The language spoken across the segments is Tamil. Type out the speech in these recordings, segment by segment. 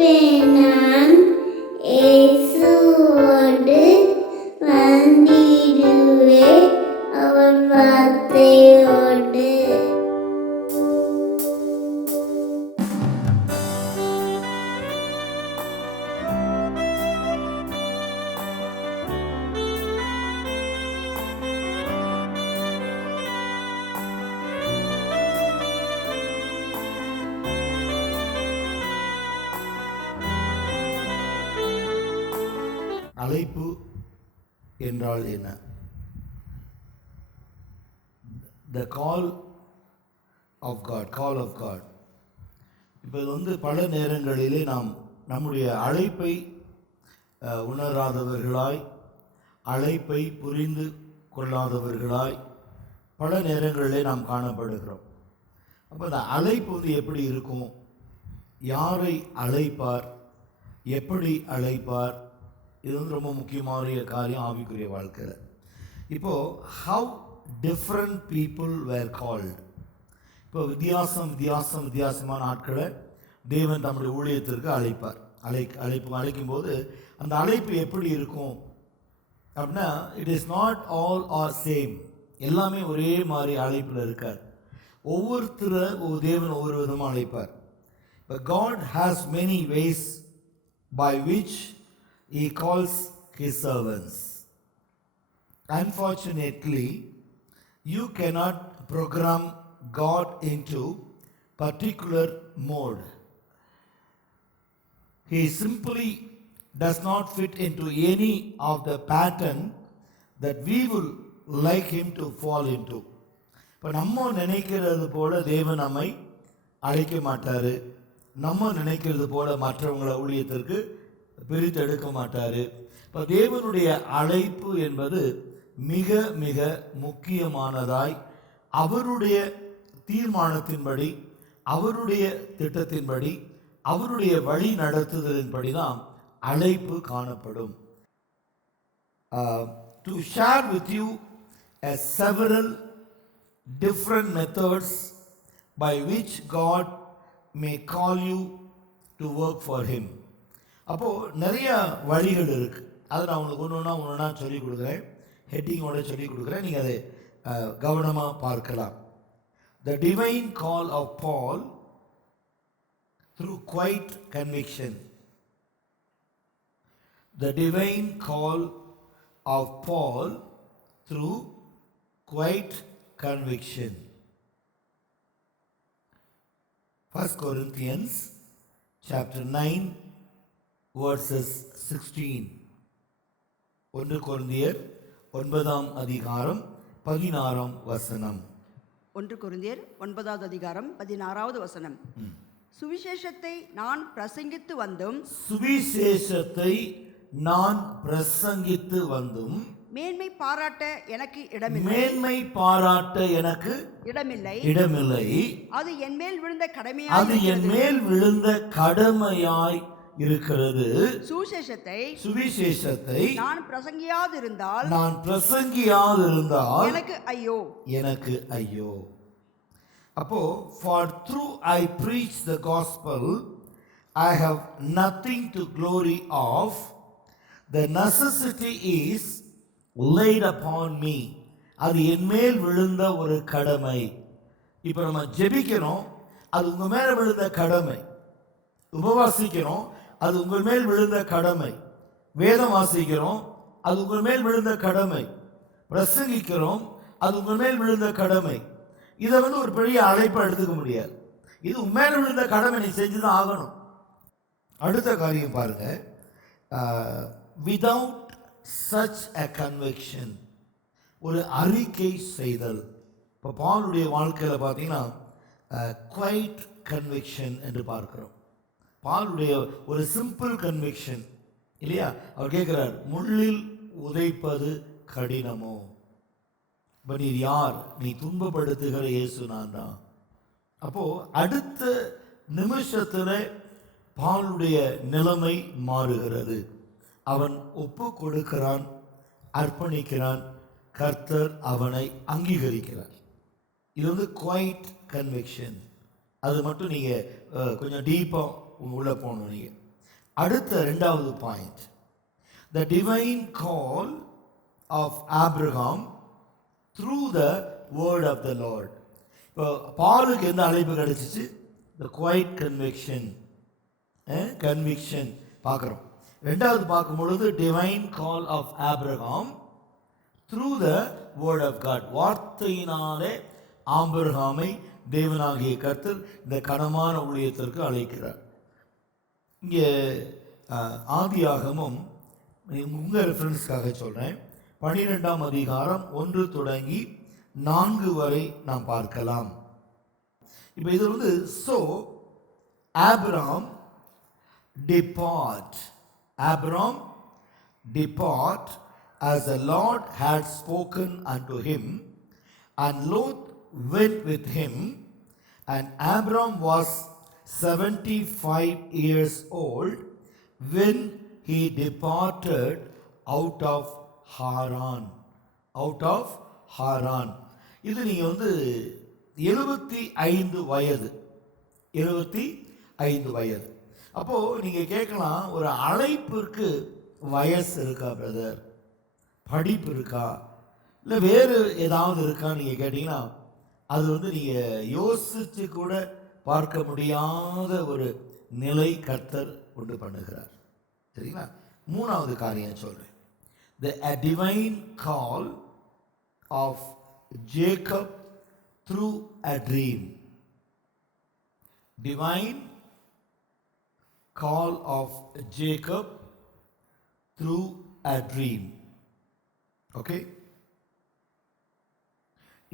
நான் இயேசுவோடு வந்திடுவேன் அவர் வார்த்தையோடு. அழைப்பு என்றால் என்ன? The call of God, call of God. இப்போ இது பல நேரங்களிலே நாம் நம்முடைய அழைப்பை உணராதவர்களாய், அழைப்பை புரிந்து கொள்ளாதவர்களாய் பல நேரங்களிலே நாம் காணப்படுகிறோம். அப்போ அந்த அழைப்பு எப்படி இருக்கும்? யாரை அழைப்பார்? எப்படி அழைப்பார்? இது ரொம்ப முக்கியமான காரியம் ஆவிக்குரிய வாழ்க்கையில். இப்போது how different people were called. இப்போ வித்தியாசமான ஆட்களை தேவன் தம்முடைய ஊழியத்திற்கு அழைப்பார். அழைக்கும்போது அந்த அழைப்பு எப்படி இருக்கும் அப்படின்னா, it is not all R same. எல்லாமே ஒரே மாதிரி அழைப்பில் இருக்கார். ஒவ்வொருத்தரை தேவன் ஒவ்வொரு விதமாக அழைப்பார். But God has many ways by which He calls His servants. Unfortunately, you cannot program God into particular mode. He simply does not fit into any of the pattern that we will like Him to fall into. இப்போ நம்ம நினைக்கிறது போல தேவன் நம்மை அழைக்க மாட்டார். நம்ம நினைக்கிறது போல மற்றவங்களை ஊழியத்திற்கு பிரித்து எடுக்க மாட்டார். இப்போ தேவனுடைய அழைப்பு என்பது மிக மிக முக்கியமானதாய் அவருடைய தீர்மானத்தின்படி, அவருடைய திட்டத்தின்படி, அவருடைய வழி நடத்துதலின்படி தான் அழைப்பு காணப்படும். To share with you several different methods by which God may call you to work for Him. அப்போது நிறைய வழிகள் இருக்குது. அதை நான் உங்களுக்கு ஒன்று சொல்லிக் கொடுக்குறேன், ஹெட்டிங்கோட சொல்லிக் கொடுக்குறேன். நீங்கள் அதை கவனமாக பார்க்கலாம். The divine call of Paul through quiet conviction. The divine call of Paul through quiet conviction. 1 Corinthians chapter 9 verses 16. 1 கொரிந்தியர் 9ஆம் அதிகாரம் 16ஆம் வசனம். 1 கொரிந்தியர் 9வது அதிகாரம் 16வது வசனம். சுவிசேஷத்தை நான் பிரசங்கித்து வந்தும் மேன்மை பாராட்ட எனக்கு இடமில்லை. அது என்மேல் விழுந்த கடமையாய் இருக்கிறது. சுவிசேஷத்தை நான் பிரசங்கியாதிருந்தால் எனக்கு ஐயோ. அப்போ for through I preach the gospel, I have nothing to glory of. The necessity is laid upon me. அது என்மேல் விழுந்த ஒரு கடமை. இப்போ நம்ம ஜெபிக்கிறோம், அது உங்கள் மேலே விழுந்த கடமை. உபவாசிக்கிறோம், அது உங்கள் மேல் விழுந்த கடமை. வேதம் வாசிக்கிறோம், அது உங்கள் மேல் விழுந்த கடமை. பிரசங்கிக்கிறோம், அது உங்கள் மேல் விழுந்த கடமை. இதை ஒரு பெரிய அழைப்பை எடுத்துக்க முடியாது. இது உண்மையில விழுந்த கடமை, நீ செஞ்சு தான் ஆகணும். அடுத்த காரியம் பாருங்க. விதவுட் சச் அ கன்விக்ஷன், ஒரு அறிக்கை செய்தல். இப்போ பாலுடைய வாழ்க்கையில் பார்த்தீங்கன்னா குவைட் கன்விக்ஷன் என்று பார்க்கிறோம். பாலுடைய ஒரு சிம்பிள் கன்விக்ஷன் இல்லையா? அவர் கேட்குறார், முள்ளில் உதைப்பது கடினமோ? இப்போ நீ யார்? நீ துன்பப்படுத்துகிற இயேசு நான் தான். அப்போது அடுத்த நிமிஷத்தில் பாலுடைய நிலைமை மாறுகிறது. அவன் ஒப்பு கொடுக்கிறான், அர்ப்பணிக்கிறான், கர்த்தர் அவனை அங்கீகரிக்கிறார். இது குவைட் கன்விக்ஷன். அது மட்டும் நீங்கள் கொஞ்சம் டீப்பாக உள்ளே போகணும். நீங்கள் அடுத்த இரண்டாவது point, the divine call of Abraham through the word of the Lord. இப்போ பாலுக்கு எந்த அழைப்பு கிடைச்சிச்சு? the quiet conviction, கன்விக்ஷன் பார்க்குறோம். ரெண்டாவது பார்க்கும் பொழுது divine call of Abraham through the word of God. வார்த்தையினாலே ஆபிரகாமை தேவனாகிய கர்த்தர் இந்த கனமான ஊழியத்திற்கு அழைக்கிறார். இங்கே ஆதியாகமும் உங்கள் ரெஃபரன்ஸ்க்காக சொல்கிறேன், 12ஆம் அதிகாரம் 1 தொடங்கி 4 வரை நாம் பார்க்கலாம். இப்போ இது வந்து so Abram depart as the Lord had spoken unto him, and Lot went with him, and Abram was 75 years old when he departed out of Haran. இது நீங்க வந்து 75 வயது. அப்போ நீங்க கேட்கலாம், ஒரு அழைப்பிற்கு வயசு இருக்கா பிரதர், படிப்பு இருக்கா, இல்லை வேறு ஏதாவது இருக்கா நீங்க கேட்டீங்கன்னா, அது வந்து நீங்க யோசிச்சு கூட பார்க்க முடியாத ஒரு நிலை கர்த்தர் உண்டு பண்ணுகிறார். சரிங்களா? மூணாவது காரியம் சொல்றேன், a divine call of Jacob through a dream. Divine call of Jacob through a dream. Okay?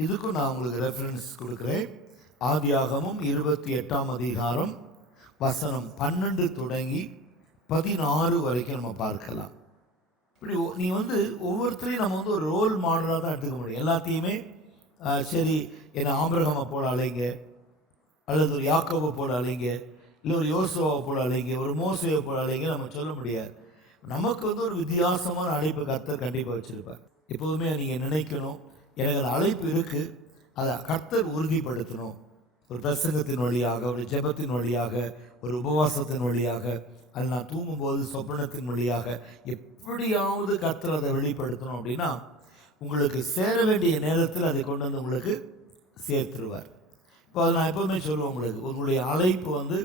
இதுக்கும் நான் உங்களுக்கு ரெஃபரன்ஸ் கொடுக்கிறேன். ஆதியாகமம் 28ஆம் அதிகாரம் வசனம் 12 தொடங்கி 16 வரைக்கும் நம்ம பார்க்கலாம். இப்படி நீ வந்து ஒவ்வொருத்தரையும் நம்ம வந்து ஒரு ரோல் மாடலாக தான் எடுத்துக்க முடியும். எல்லாத்தையுமே சரி என்னை ஆபிரகாமை போல அழைங்க, அல்லது ஒரு யாக்கோபை போல அழைங்க, இல்லை ஒரு யோசுவாவை போல அழைங்க, ஒரு மோசேவை போல அழைங்க நம்ம சொல்ல முடியாது. நமக்கு வந்து ஒரு வித்தியாசமான அழைப்பு கர்த்தர் கண்டிப்பாக வச்சுருப்பார். எப்போதுமே நீங்கள் நினைக்கணும், எனக்கு அந்த அழைப்பு இருக்குது, அதை கர்த்தர் உறுதிப்படுத்தணும். ஒரு பிரசங்கத்தின் வழியாக, ஒரு ஜெபத்தின் வழியாக, ஒரு உபவாசத்தின் வழியாக, அது நான் தூங்கும்போது சொப்பனத்தின் வழியாக எப்படியாவது கர்த்தர் அதை வெளிப்படுத்தணும். அப்படின்னா உங்களுக்கு சேர வேண்டிய நேரத்தில் அதை கொண்டு வந்து உங்களுக்கு சேர்த்துருவார். இப்போ அதை நான் எப்போவுமே சொல்லுவேன், உங்களுடைய அழைப்பு வந்து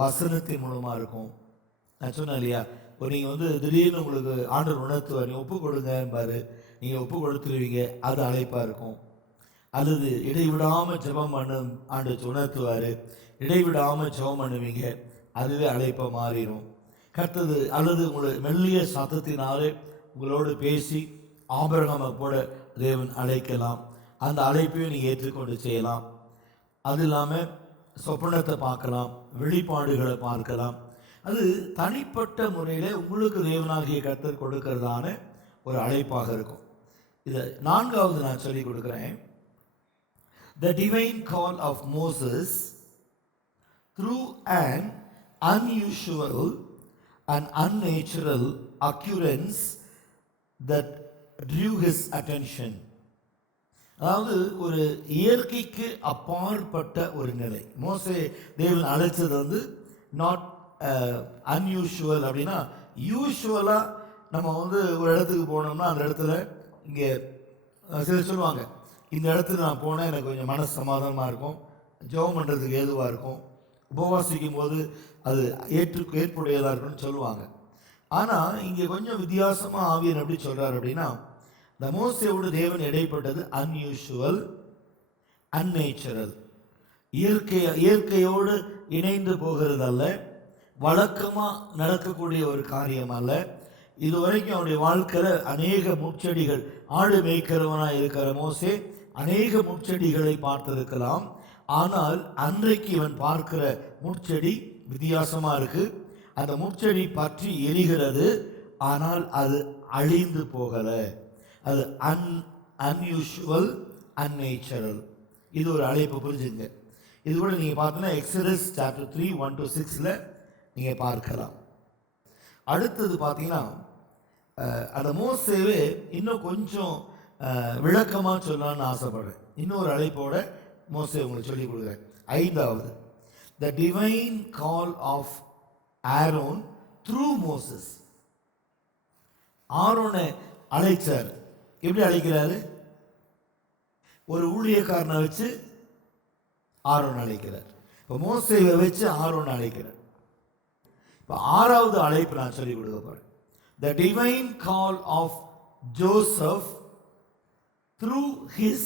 வசனத்தின் மூலமாக இருக்கும். நான் சொன்னேன் இல்லையா, இப்போ நீங்கள் வந்து திடீர்னு உங்களுக்கு ஆண்டவர் உணர்த்துவார், நீங்கள் ஒப்பு கொடுங்கம்பாரு, நீங்கள் ஒப்பு கொடுத்துருவீங்க, அது அழைப்பாக இருக்கும். அல்லது இடைவிடாமல் ஜெபம் பண்ண ஆண்டவர் உணர்த்துவார், இடைவிடாமல் ஜெபம் பண்ணுவீங்க, அதுவே அழைப்பாக மாறிடும். கர்த்தது அல்லது உங்களை மெல்லிய சத்தத்தினாலே உங்களோடு பேசி ஆபிரகாமை போல தேவன் அழைக்கலாம். அந்த அழைப்பையும் நீங்கள் ஏற்றுக்கொண்டு செய்யலாம். அது இல்லாமல் சொப்பனத்தை பார்க்கலாம், வெளிப்பாடுகளை பார்க்கலாம். அது தனிப்பட்ட முறையில் உங்களுக்கு தேவனாகிய கர்த்தர் கொடுக்கறதான ஒரு அழைப்பாக இருக்கும். இதை 4வது நான் சொல்லி கொடுக்குறேன், the divine call of Moses through an unusual and unnatural occurrence that drew his attention. அதாவது ஒரு இயற்கைக்கு அப்பாற்பட்ட ஒரு நிலை. மோசே தேவன் அழைச்சது வந்து நாட் அன்யூஷுவல். அப்படின்னா யூஷுவலாக நம்ம வந்து ஒரு இடத்துக்கு போனோம்னா அந்த இடத்துல இங்கே சிலர் சொல்லுவாங்க, இந்த இடத்துல நான் போனேன் எனக்கு கொஞ்சம் மன சமாதானமாக இருக்கும், ஜெபம் பண்ணுறதுக்கு ஏதுவாக இருக்கும், உபவாசிக்கும் போது அது ஏற்புடையதாக இருக்கும்னு சொல்லுவாங்க. ஆனால் இங்கே கொஞ்சம் வித்தியாசமாக ஆவியன் எப்படி சொல்கிறார் அப்படின்னா, இந்த மோசேவோடு தேவன் இடைப்பட்டது அன்யூஷுவல், அன்நேச்சுரல். இயற்கையோடு இணைந்து போகிறது அல்ல, வழக்கமாக நடக்கக்கூடிய ஒரு காரியம் அல்ல. இதுவரைக்கும் அவருடைய வாழ்க்கையில் அநேக முட்செடிகள், ஆடு மேய்க்கிறவனாக இருக்கிற மோசே அநேக முட்செடிகளை பார்த்திருக்கலாம். ஆனால் அன்றைக்கு இவன் பார்க்கிற முட்செடி வித்தியாசமாக இருக்கு. அந்த முட்செடி பற்றி எரிகிறது, ஆனால் அது அழிந்து போகலை. அது அன்யூஷுவல், அன்நேச்சுரல். இது ஒரு அழைப்பு, புரிஞ்சுங்க. இது கூட நீங்கள் பார்த்தீங்கன்னா எக்ஸடஸ் சாப்டர் 3 1-6 நீங்கள் பார்க்கலாம். அடுத்தது பார்த்தீங்கன்னா அந்த மோசேவே இன்னும் கொஞ்சம் விளக்கமாக சொல்லலான்னு ஆசைப்படுறேன். இன்னொரு அழைப்போட மோசே உங்களுக்கு சொல்லிக் கொடுக்குறேன். 5வது, the divine call of Aaron through Moses. ஆரோனை அழைச்சார். எப்படி அழைக்கிறாரு? ஒரு ஊழியக்காரனை வச்சு ஆரோன் அழைக்கிறார். இப்போ மோசேவை வச்சு ஆரோன் அழைக்கிறார். இப்போ ஆறாவது அழைப்பு நான் சொல்லிக் கொடுக்க போறேன். The divine call of Joseph through his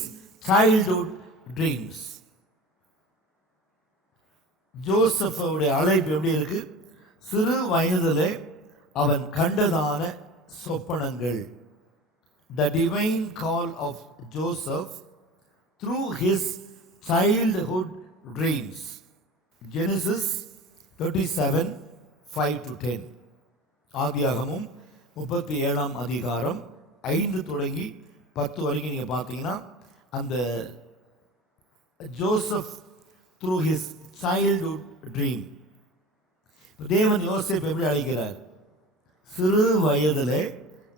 childhood dreams. ஜோசஃபுடைய அழைப்பு எப்படி இருக்கு? சிறு வயதிலே அவன் கண்டதான சொப்பனங்கள். The divine call of Joseph through his childhood dreams. Genesis 37:5-10. ஆதியாகமம் 37ஆம் அதிகாரம் 5 தொடங்கி 10 வரைக்கும் நீங்க பார்த்தீங்கன்னா அந்த Joseph through his childhood dream. தேவன் யோசேப்பு எப்படி அழைக்கிறார்? சிறு வயதிலே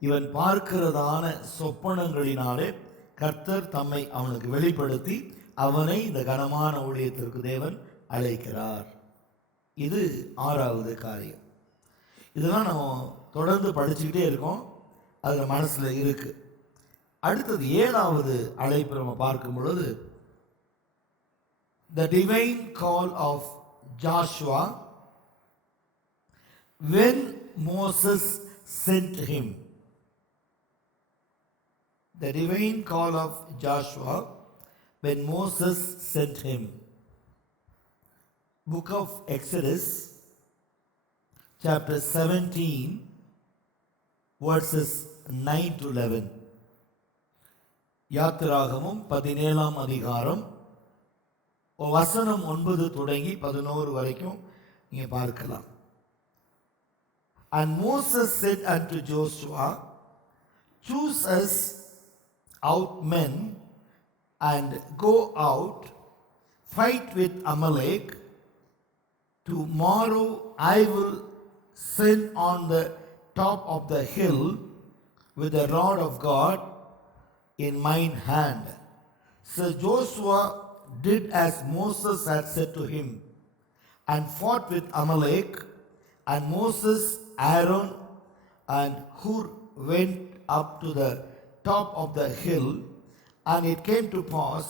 இவன் பார்க்கிறதான சொப்பனங்களினாலே கர்த்தர் தம்மை அவனுக்கு வெளிப்படுத்தி அவனை இந்த கனமான ஊழியத்திற்கு தேவன் அழைக்கிறார். இது ஆறாவது காரியம். இதெல்லாம் நம்ம தொடர்ந்து படிச்சுக்கிட்டே இருக்கோம், அதில் மனசில் இருக்கு. அடுத்தது ஏழாவது அழைப்பு நம்ம பார்க்கும் பொழுது the divine call of Joshua when Moses sent him. The divine call of Joshua when Moses sent him. Book of Exodus chapter 17 verses 9-11. யாத்திராகமம் 17ஆம் அதிகாரம் வசனம் 9 தொடங்கி 11 வரைக்கும் நீங்க பார்க்கலாம். And Moses said unto Joshua, choose us out men and go out, fight with Amalek. Tomorrow I will send on the top of the hill with the rod of God in mine hand. So Joshua did as Moses had said to him, and fought with Amalek. And Moses, Aaron, and Hur went up to the top of the hill. And it came to pass,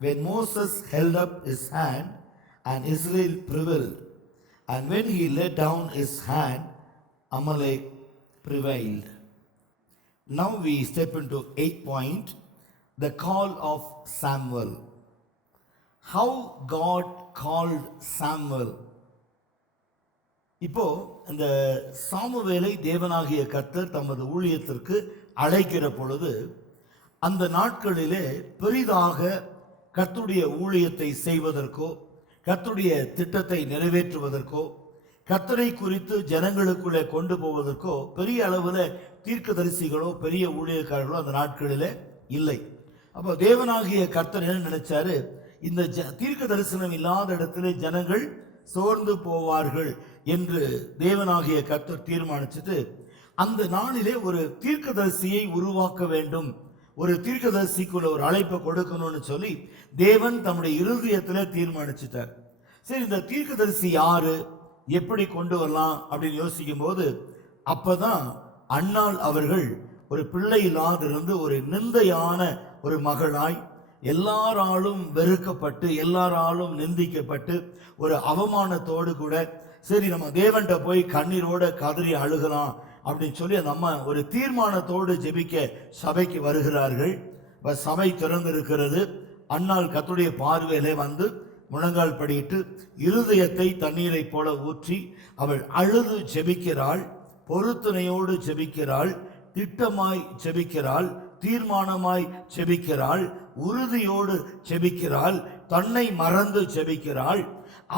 when Moses held up his hand, and Israel prevailed. And when he let down his hand, Amalek prevailed. Now we step into 8th point, the call of Samuel. How God called Samuel. இப்போ இந்த சாமுவேலை தேவனாகிய கர்த்தர் தமது ஊழியத்திற்கு அழைக்கிற பொழுது அந்த நாட்களிலே பெரிதாக கர்த்தருடைய ஊழியத்தை செய்வதற்கோ கர்த்தருடைய திட்டத்தை நிறைவேற்றுவதற்கோ கர்த்தரை குறித்து ஜனங்களுக்குள்ளே கொண்டு போவதற்கோ பெரிய அளவில் தீர்க்கதரிசிகளோ பெரிய ஊழியக்காரர்களோ அந்த நாட்களிலே இல்லை. அப்போ தேவனாகிய கர்த்தர் என்ன நினைச்சாரு? இந்த தீர்க்க தரிசனம் இல்லாத இடத்திலே ஜனங்கள் சோர்ந்து போவார்கள் என்று தேவனாகிய கர்த்தர் தீர்மானிச்சுட்டு அந்த நாளிலே ஒரு தீர்க்கதரிசியை உருவாக்க வேண்டும், ஒரு தீர்க்கதரிசிக்குள்ள ஒரு அழைப்பை கொடுக்கணும்னு சொல்லி தேவன் தம்முடைய இருதயத்தில் தீர்மானிச்சுட்டார். சரி, இந்த தீர்க்கதரிசி யாரு, எப்படி கொண்டு வரலாம் அப்படின்னு யோசிக்கும் போது அப்பதான் அன்னாள் அவர்கள் ஒரு பிள்ளை இல்லாதிருந்து ஒரு நிந்தையான ஒரு மகளாய் எல்லாராலும் வெறுக்கப்பட்டு எல்லாராலும் நிந்திக்கப்பட்டு ஒரு அவமானத்தோடு கூட சரி நம்ம தேவன்கிட்ட போய் கண்ணீரோட கதறி அழுகலாம் அப்படின்னு சொல்லி அந்த அம்மா ஒரு தீர்மானத்தோடு ஜெபிக்க சபைக்கு வருகிறார்கள். சபை திறந்திருக்கிறது. அன்னாள் கர்த்தருடைய பார்வையிலே வந்து முழங்கால் படியிட்டு இருதயத்தை தண்ணீரை போல ஊற்றி அவள் அழுது ஜெபிக்கிறாள், பொருத்தனையோடு ஜெபிக்கிறாள், திட்டமாய் ஜெபிக்கிறாள், தீர்மானமாய் ஜெபிக்கிறாள், உறுதியோடு ஜெபிக்கிறாள், தன்னை மறந்து ஜெபிக்கிறாள்.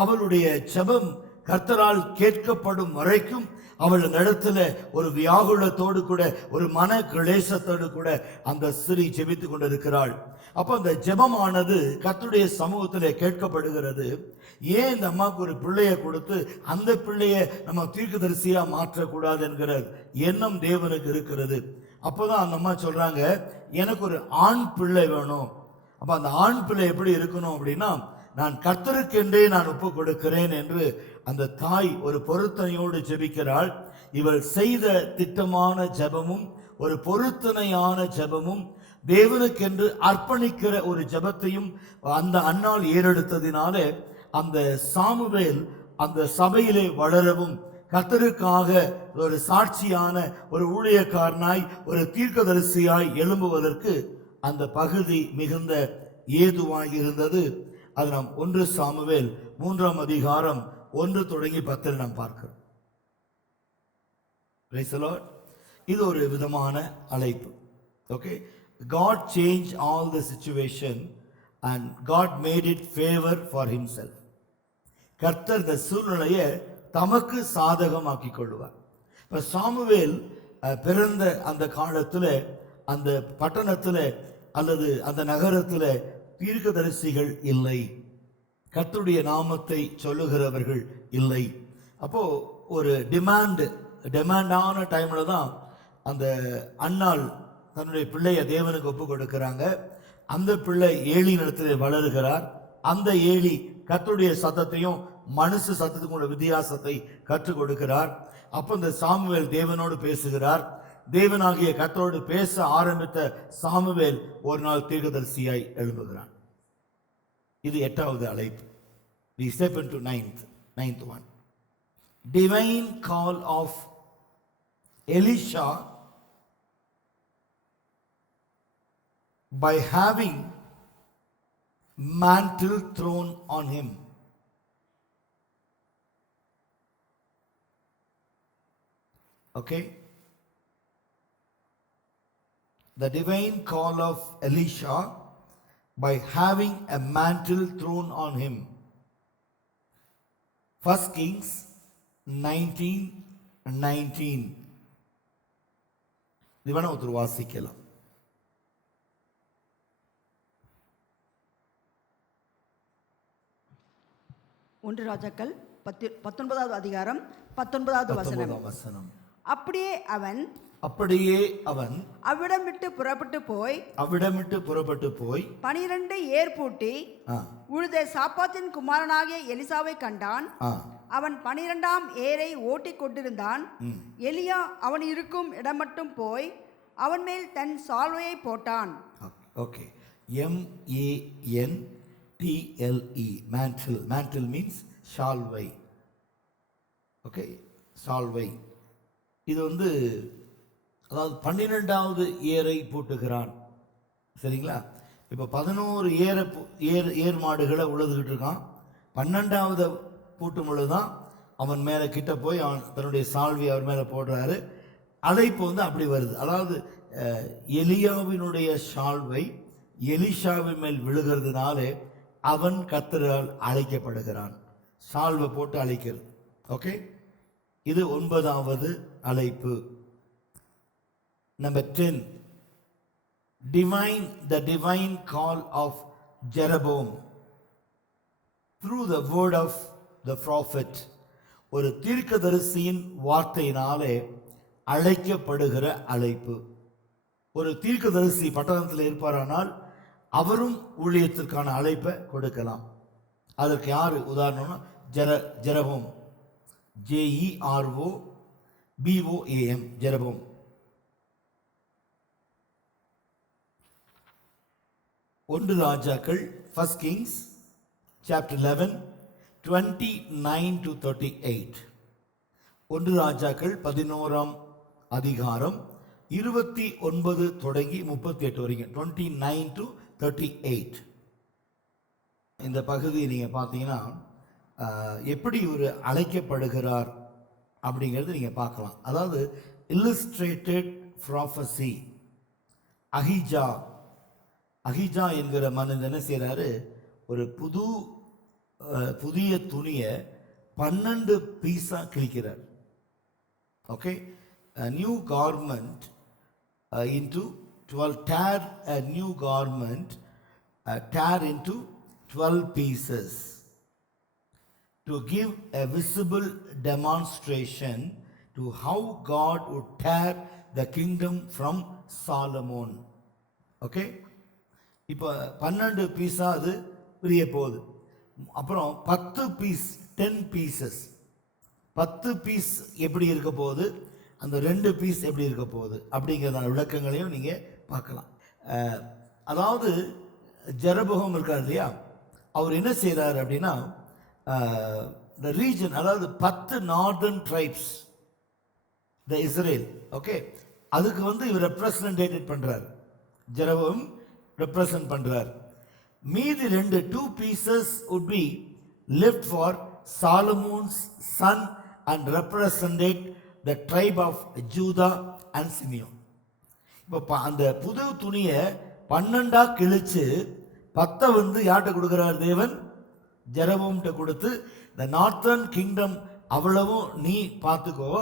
அவளுடைய ஜெபம் கர்த்தரால் கேட்கப்படும் வரைக்கும் அவள் இடத்துல ஒரு வியாகுலத்தோடு கூட ஒரு மன கிளேசத்தோடு கூட அந்த ஸ்திரீ ஜெபித்து கொண்டிருக்கிறாள். அப்போ அந்த ஜெபமானது கர்த்தருடைய சமூகத்தில் கேட்கப்படுகிறது. ஏன் இந்த அம்மாவுக்கு ஒரு பிள்ளைய கொடுத்து அந்த பிள்ளைய நம்ம தீர்க்கதரிசியா மாற்றக்கூடாது என்கிற எண்ணம் தேவனுக்கு இருக்கிறது. அப்போதான் அந்த அம்மா சொல்றாங்க, எனக்கு ஒரு ஆண் பிள்ளை வேணும். அப்போ அந்த ஆண் பிள்ளை எப்படி இருக்கணும் அப்படின்னா நான் கர்த்தருக்கென்றே நான் ஒப்பு கொடுக்கிறேன் என்று அந்த தாய் ஒரு பொருத்தனையோடு ஜெபிக்கிறாள். இவள் செய்த திட்டமான ஜெபமும் ஒரு பொருத்தனையான ஜெபமும் தேவனுக்கென்று அர்ப்பணிக்கிற ஒரு ஜெபத்தையும் அந்த அன்னாள் ஏறெடுத்ததினாலே அந்த சாமுவேல் அந்த சபையிலே வளரவும் கர்த்தருக்காக ஒரு சாட்சியான ஒரு ஊழியக்காரனாய் ஒரு தீர்க்கதரிசியாய் எழும்புவதற்கு அந்த பகுதி மிகுந்த ஏதுவாய் இருந்தது. அது நாம் 1 சாமுவேல் 3ஆம் அதிகாரம் 1 தொடங்கி 10 நாம் பார்க்கிறோம். Praise the Lord. இது ஒரு விதமான அழைப்பு. Okay, God changed all the situation and God made it favor for himself. கர்த்தர் இந்த சூழ்நிலையை தமக்கு சாதகமாக்கி கொள்வார். இப்போ சாமுவேல் பிறந்த அந்த காலத்தில் அந்த பட்டணத்தில் அல்லது அந்த நகரத்தில் தீர்க்கதரிசிகள் இல்லை, கர்த்தருடைய நாமத்தை சொல்லுகிறவர்கள் இல்லை. அப்போ ஒரு டிமாண்டான டைம்ல தான் அந்த அன்னாள் தன்னுடைய பிள்ளையை தேவனுக்கு ஒப்பு கொடுக்கிறாங்க. அந்த பிள்ளை ஏலி நிலத்தில் வளருகிறார். அந்த ஏலி கர்த்தருடைய சத்தத்தையும் மனுஷ சத்தத்துக்கும் உள்ள வித்தியாசத்தை கற்றுக் கொடுக்கிறார். அப்போ இந்த சாமுவேல் தேவனோடு பேசுகிறார். தேவனாகிய கர்த்தரோடு பேச ஆரம்பித்த சாமுவேல் ஒரு நாள் தீர்க்கதரிசியாய் எழும்புகிறான். இது 8வது அழைப்பு. We step into ninth one. Divine call of Elisha by having mantle thrown on him. Okay, the divine call of Elisha by having a mantle thrown on him. 1 Kings 19:19. இதுவன ஒரு வாசிக்கலாம். ஒன்று ராஜாக்கள் 19வது அதிகாரம் 19வது வசனம். அப்படியே அவன் அவ்விடம் விட்டு புறப்பட்டு போய் 12 ஏர் பூட்டி உழுத சாப்பாத்தின் குமாரனாகிய எலிசாவை கண்டான். அவன் 12ஆம் ஏரை ஓட்டி கொண்டிருந்தான். எலியா அவன் இருக்கும் இடம் மட்டும் போய் அவன் மேல் தன் சால்வையை போட்டான். ஓகே, MANTLE, mantle means சால்வை. ஓகே, சால்வை. இது அதாவது 12வது ஏரை பூட்டுகிறான். சரிங்களா? இப்போ 11 ஏர் மாடுகளை உழுதுகிட்டு இருக்கான். 12வது பூட்டும் பொழுதுதான் அவன் மேலே கிட்ட போய் அவன் தன்னுடைய சால்வை அவர் மேலே போடுறாரு. அழைப்பு அப்படி வருது. அதாவது எலியாவினுடைய சால்வை எலிஷாவின் மேல் விழுகிறதுனாலே அவன் கர்த்தரால் அழைக்கப்படுகிறான். சால்வை போட்டு அழைக்கிறது. ஓகே, இது 9வது அழைப்பு. Number 10, the divine call of Jeroboam through the word of the prophet. ஒரு தீர்க்கதரிசியின் வார்த்தையினாலே அழைக்கப்படுகிற அழைப்பு. ஒரு தீர்க்கதரிசி பட்டணத்தில் இருப்பாரானால் அவரும் ஊழியத்திற்கான அழைப்பை கொடுக்கலாம். அதற்கு யாரு உதாரணம்னா ஜெரபோம், JEROBOAM, ஜெரபோம். ஒன்று ராஜாக்கள் 1 Kings chapter 11 29 to 38. ஒன்று ராஜாக்கள் 11ஆம் அதிகாரம் 29 தொடங்கி 38 வரைக்கும், 29 to 38. இந்த பகுதியை நீங்கள் பார்த்தீங்கன்னா எப்படி ஒரு அழைக்கப்படுகிறார் அப்படிங்கிறது நீங்கள் பார்க்கலாம். அதாவது இல்லுஸ்ட்ரேட்டட் ப்ராஃபஸி. அஹிஜா என்கிற மனிதன் என்ன செய்கிறாரு, ஒரு புதிய துணியை 12 பீஸா கிழிக்கிறார். Okay, new garment into 12, tear a new garment, tear into 12 pieces to give a visible demonstration to how God would tear the kingdom from Solomon. Okay, இப்போ 12 பீஸா அது பிரிய போகுது. அப்புறம் 10 பீஸ் 10 பீசஸ் 10 பீஸ் எப்படி இருக்க போகுது, அந்த 2 பீஸ் எப்படி இருக்க போகுது அப்படிங்கிறதான விளக்கங்களையும் நீங்கள் பார்க்கலாம். அதாவது ஜெரபகம் இருக்கார் இல்லையா, அவர் என்ன செய்கிறார் அப்படின்னா the region, அதாவது 10 நார்தர்ன் ட்ரைப்ஸ் த இஸ்ரேல், ஓகே, அதுக்கு இவர் ரெப்ரசன்டேட் பண்ணுறார், ஜெரபகம் ரெப்ரசன்ட் பண்ணுறார். மீதி 2 pieces would be left for Solomon's son and represented the tribe of Judah and Simeon. இப்போ அந்த புது துணியை 12 கிழிச்சு 10 யார்கிட்ட கொடுக்குறார் தேவன், ஜெரபம்கிட்ட கொடுத்து the northern kingdom அவ்வளவும் நீ பார்த்துக்கோ,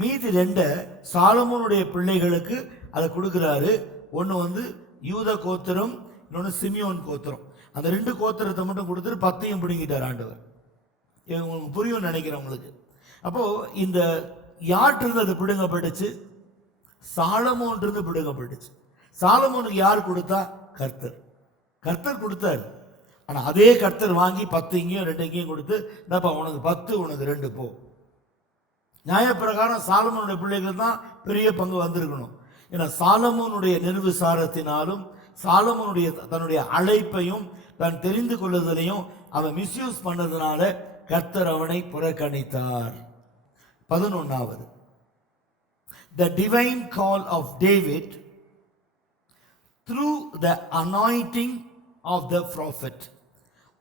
மீதி 2 சாலமோனுடைய பிள்ளைகளுக்கு அதை கொடுக்குறாரு. ஒன்று யூதா கோத்திரம், இன்னொன்று சிமியோன் கோத்திரம். அந்த 2 கோத்திரத்தை மட்டும் கொடுத்துட்டு 10 பிடுங்கிட்டார் ஆண்டவர். உங்களுக்கு புரியும் நினைக்கிறேன் உங்களுக்கு. அப்போது இந்த யார்கிட்ட அது பிடுங்கப்பட்டுச்சு, சாலமோன்றது பிடுங்கப்பட்டுச்சு. சாலமோனுக்கு யார் கொடுத்தா, கர்த்தர். கர்த்தர் கொடுத்தார். ஆனால் அதே கர்த்தர் வாங்கி 10 இங்கேயும் 2 இங்கேயும் கொடுத்து, இந்தாப்பா உனக்கு 10 உனக்கு 2 போ. நியாயப்பிரகாரம் சாலமோனுடைய பிள்ளைகள் தான் பெரிய பங்கு வந்திருக்கணும். ஏன்னா சாலமோனுடைய நிர்விசாரத்தினாலும் சாலமோனுடைய தன்னுடைய அழைப்பையும் தான் தெரிந்து கொள்ளுதலையும் அவன் மிஸ்யூஸ் பண்ணதுனால கர்த்தர் அவனை புறக்கணித்தார். 11வது, the divine call of David through the anointing of the prophet.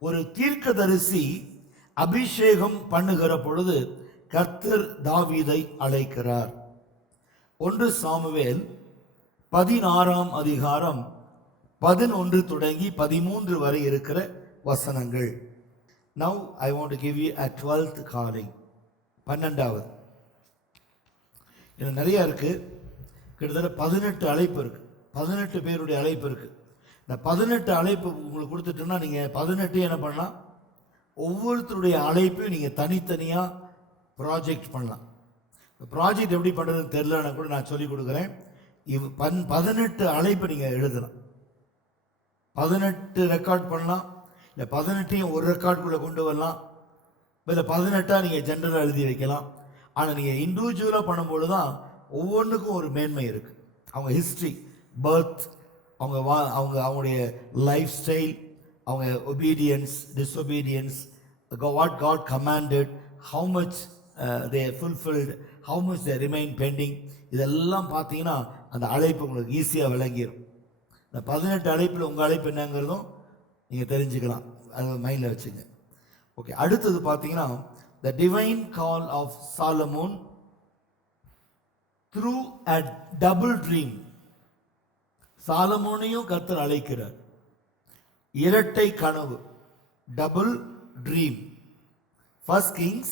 ஒரு தீர்க்கதரிசி அபிஷேகம் பண்ணுகிற பொழுது கர்த்தர் தாவீதை அழைக்கிறார். 1 சாமுவேல் 16ஆம் அதிகாரம் 11 தொடங்கி 13 வரை இருக்கிற வசனங்கள். Now I want to give you a 12th calling. 12வது. இது நிறைய இருக்கு, கிட்டத்தட்ட 18 அழைப்பு இருக்கு, 18 பேருடைய அழைப்பு இருக்கு. இந்த 18 அழைப்பு உங்களுக்கு கொடுத்துட்டோம்னா நீங்கள் 18 என்ன பண்ணலாம், ஒவ்வொருத்தருடைய அழைப்பையும் நீங்கள் தனித்தனியாக ப்ராஜெக்ட் பண்ணலாம். ப்ராஜெக்ட் எப்படி பண்ணுறதுன்னு தெரியலன்னா கூட நான் சொல்லிக் கொடுக்குறேன். 18 அழைப்பை நீங்கள் எழுதலாம், 18 ரெக்கார்ட் பண்ணலாம், இல்லை 18ஐயும் ஒரு ரெக்கார்டுக்குள்ளே கொண்டு வரலாம். இல்லை 18ஆக நீங்கள் ஜென்ரலாக எழுதி வைக்கலாம். ஆனால் நீங்கள் இண்டிவிஜுவலாக பண்ணும்போது தான் ஒவ்வொன்றுக்கும் ஒரு மேன்மை இருக்குது. அவங்க ஹிஸ்ட்ரி, பர்த், அவங்களுடைய லைஃப் ஸ்டைல், அவங்க obedience, disobedience, what God commanded, how much they fulfilled, how much they remain pending, இதெல்லாம் பார்த்தீங்கன்னா அந்த அழைப்பு உங்களுக்கு ஈஸியாக விளங்கிடும். இந்த 18 அழைப்பில் உங்கள் அழைப்பு என்னங்கிறதும் நீங்கள் தெரிஞ்சுக்கலாம், அது மைண்டில் வச்சுங்க. ஓகே, அடுத்தது பார்த்தீங்கன்னா the divine call of Solomon through a double dream. சாலமோனையும் கர்த்தர் அழைக்கிறார், இரட்டை கனவு, double dream. 1 Kings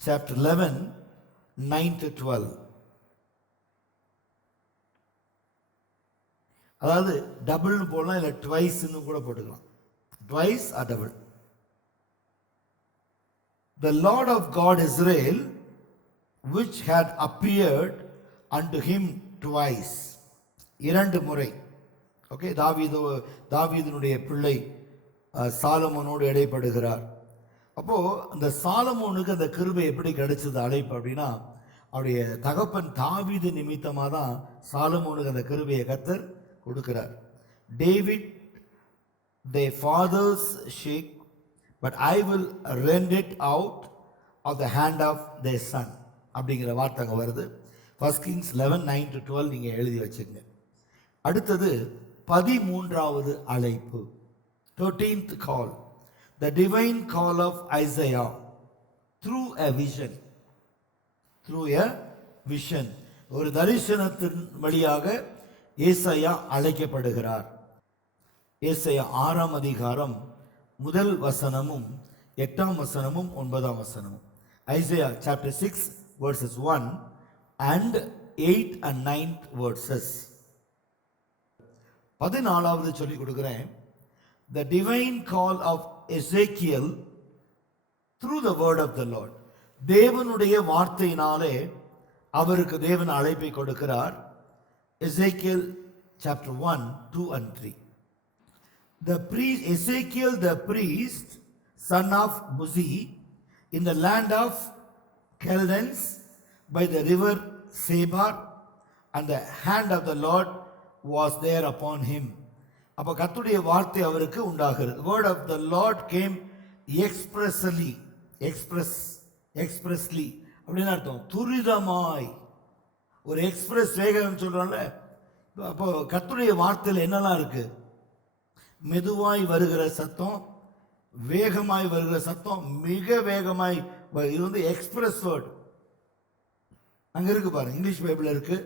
chapter 11 9 to 12. அதாவது டபுள்னு போடலாம், இல்லை ட்வைஸ்ன்னு கூட போட்டுக்கலாம். Twice or double. The Lord of God Israel, which had appeared unto him twice. 2 முறை. ஓகே, தாவீதுனுடைய பிள்ளை சாலமோனோடு இடைப்படுகிறார். அப்போது அந்த சாலமோனுக்கு அந்த கிருபை எப்படி கிடைச்சது அழைப்பு அப்படின்னா, அவருடைய தகப்பன் தாவீது நிமித்தமாக தான் சாலமோனுக்கு அந்த கிருபையை கர்த்தர் கொடுக்கிறார். David their fathers shake, but I will rend it out of the hand of their son அப்படிங்கிற வார்த்தைங்க வருது. 1 Kings 11 9 to 12 நீங்கள் எழுதி வச்சுங்க. அடுத்தது 13வது அழைப்பு, 13th call, the divine call of Isaiah through a vision. through a vision, ஒரு தரிசனத்தின் வழியாக ஏசாயா அழைக்கப்படுகிறார். ஏசாயா 6ஆம் அதிகாரம் 1 வசனமும் 8ஆம் வசனமும் 9ஆம் வசனமும். Isaiah chapter 6 verses 1 and 8 and 9 verses. 14வது சொல்லி கொடுக்கிறேன். The divine call of Ezekiel through the word of the Lord. தேவனுடைய வார்த்தையினாலே அவருக்கு தேவன் அழைப்பை கொடுக்கிறார். Ezekiel chapter 1 2 and 3. The priest Ezekiel the priest son of Buzi, in the land of Chaldeans, by the river Sebar, and the hand of the Lord was there upon him. அப்ப கர்த்தருடைய வார்த்தை அவருக்கு உண்டாகிறது. Word of the Lord came expressly அப்படின்னு அர்த்தம், துரிதமாய். ஒரு எக்ஸ்பிரஸ் வேகம் சொல்றோம்ல, அப்போ கர்த்தருடைய வார்த்தையில் என்னெல்லாம் இருக்கு? மெதுவாய் வருகிற சத்தம், வேகமாய் வருகிற சத்தம், மிக வேகமாய். இது வந்து எக்ஸ்பிரஸ் வேர்ட். அங்க இருக்கு பாருங்க, இங்கிலீஷ் பைபிள் இருக்கு.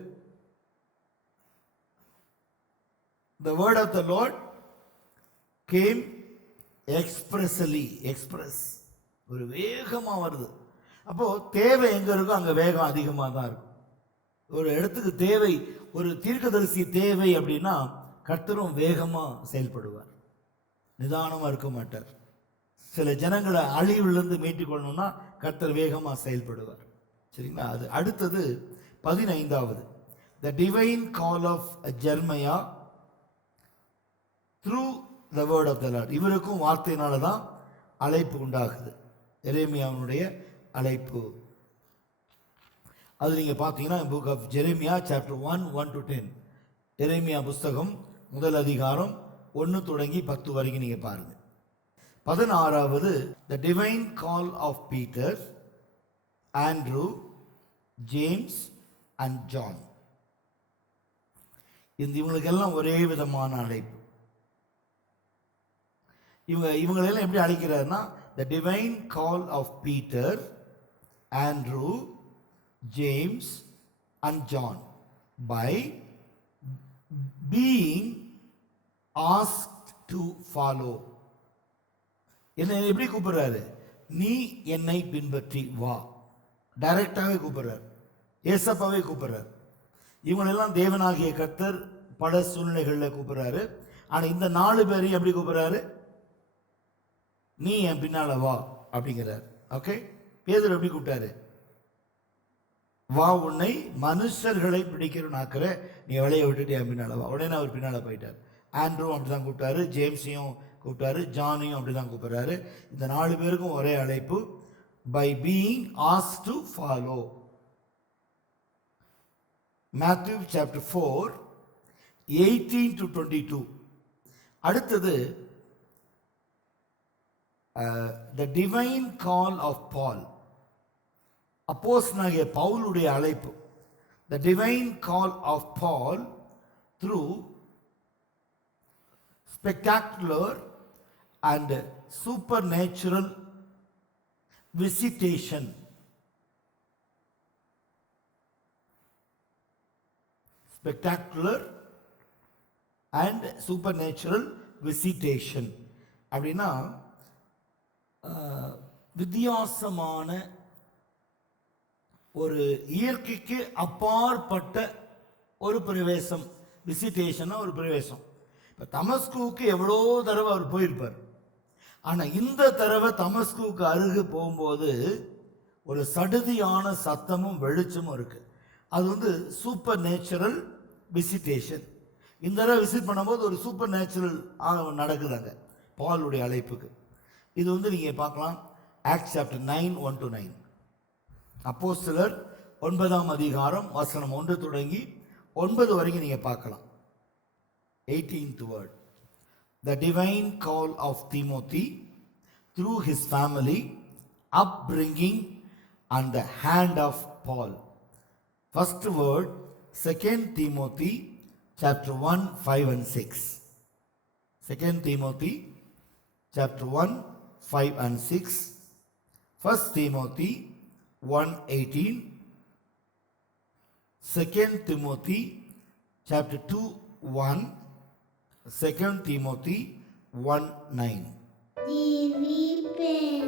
The word of the Lord came expressly. Express, ஒரு வேகமா வருது. அப்போ தேவை எங்க இருக்கோ அங்க வேகம் அதிகமாக தான் இருக்கும். ஒரு இடத்துக்கு தேவை, ஒரு தீர்க்கதரிசி தேவை அப்படின்னா கர்த்தரும் வேகமா செயல்படுவார், நிதானமா இருக்க மாட்டார். சில ஜனங்களை அழிவிலிருந்து மீட்டுக்கொள்ளணும்னா கர்த்தர் வேகமா செயல்படுவார். சரிங்களா? அது அடுத்தது 15வது, the divine call of Jeremiah through the word of the Lord. இவருக்கும் வார்த்தையினால தான் அழைப்பு உண்டாகுது, எரேமியாவுடைய அழைப்பு. அது நீங்க பார்த்தீங்கன்னா புக் ஆஃப் ஜெரேமியா சாப்டர் 1:1-10, எரேமியா புஸ்தகம் முதல் அதிகாரம் 1 தொடங்கி 10 வரைக்கும் நீங்க பாருங்க. 16வது, the divine call of Peter, Andrew, James and John. இவங்களுக்கெல்லாம் ஒரே விதமான அழைப்பு. இவங்களெல்லாம் எப்படி அழைக்கிறாருன்னா, the divine call of Peter, Andrew, James and John by being asked to follow. என்ன எப்படி கூப்பிடுறாரு? நீ என்னை பின்பற்றி வா. டைரக்டாவே கூப்பிடுறாரு, ஏசப்பாவே கூப்பிடுறாரு. இவங்களெல்லாம் தேவனாகிய கர்த்தர் பல சூழ்நிலைகளில் கூப்பிடுறாரு. ஆனா இந்த 4 பேரையும் எப்படி கூப்பிடுறாரு? நீ என் பின்னால வா அப்படிங்கிறார். ஓகே, பேதுரு எப்படி கூப்பிட்டாரு? வா, உன்னை மனுஷர்களை பிடிக்கிறனாக்கிற, நீ வேலையை விட்டுட்டு என் பின்னால வா. உடனே அவர் பின்னால போயிட்டார். ஆண்ட்ரூ அப்படிதான் கூப்பிட்டாரு, ஜேம்ஸையும் கூப்பிட்டாரு, ஜானையும் அப்படிதான் கூப்பிடுறாரு. இந்த 4 பேருக்கும் ஒரே அழைப்பு, by being asked to follow. Matthew chapter 4:18-22. அடுத்தது the divine call of Paul, அப்போஸ்தலனாகிய பவுலுடைய அழைப்பு. the divine call of Paul through spectacular and supernatural visitation. Spectacular and supernatural visitation அப்படின்னா வித்தியாசமான ஒரு இயற்கைக்கு அப்பாற்பட்ட ஒரு பிரவேசம். விசிட்டேஷன் ஒரு பிரவேசம். இப்போ தமஸ்குவுக்கு எவ்வளோ தடவை அவர் போயிருப்பார். ஆனால் இந்த தடவை தமஸ்குவுக்கு அருகு போகும்போது ஒரு சடுதியான சத்தமும் வெளிச்சமும் இருக்கு. அது வந்து சூப்பர் நேச்சுரல் விசிட்டேஷன். இந்த தடவை விசிட் பண்ணும்போது ஒரு சூப்பர் நேச்சுரல் நடக்குதாங்க பாலுடைய அழைப்புக்கு. இது வந்து நீங்கள் பார்க்கலாம் ஆக்ட்ஸ் சாப்டர் 9:1-9. அப்போஸ்தலர் 9ஆம் அதிகாரம் வசனம் 1 தொடங்கி 9 வரைக்கும் நீங்கள் பார்க்கலாம். 18th word, the divine call of Timothy through his family, upbringing and the hand of Paul. First word, 2 Timothy chapter 1:5-6. 2 Timothy chapter 1:5-6. 1 Timothy 1:18. 2 Timothy chapter 2:1. 2 Timothy 1:9. The weeping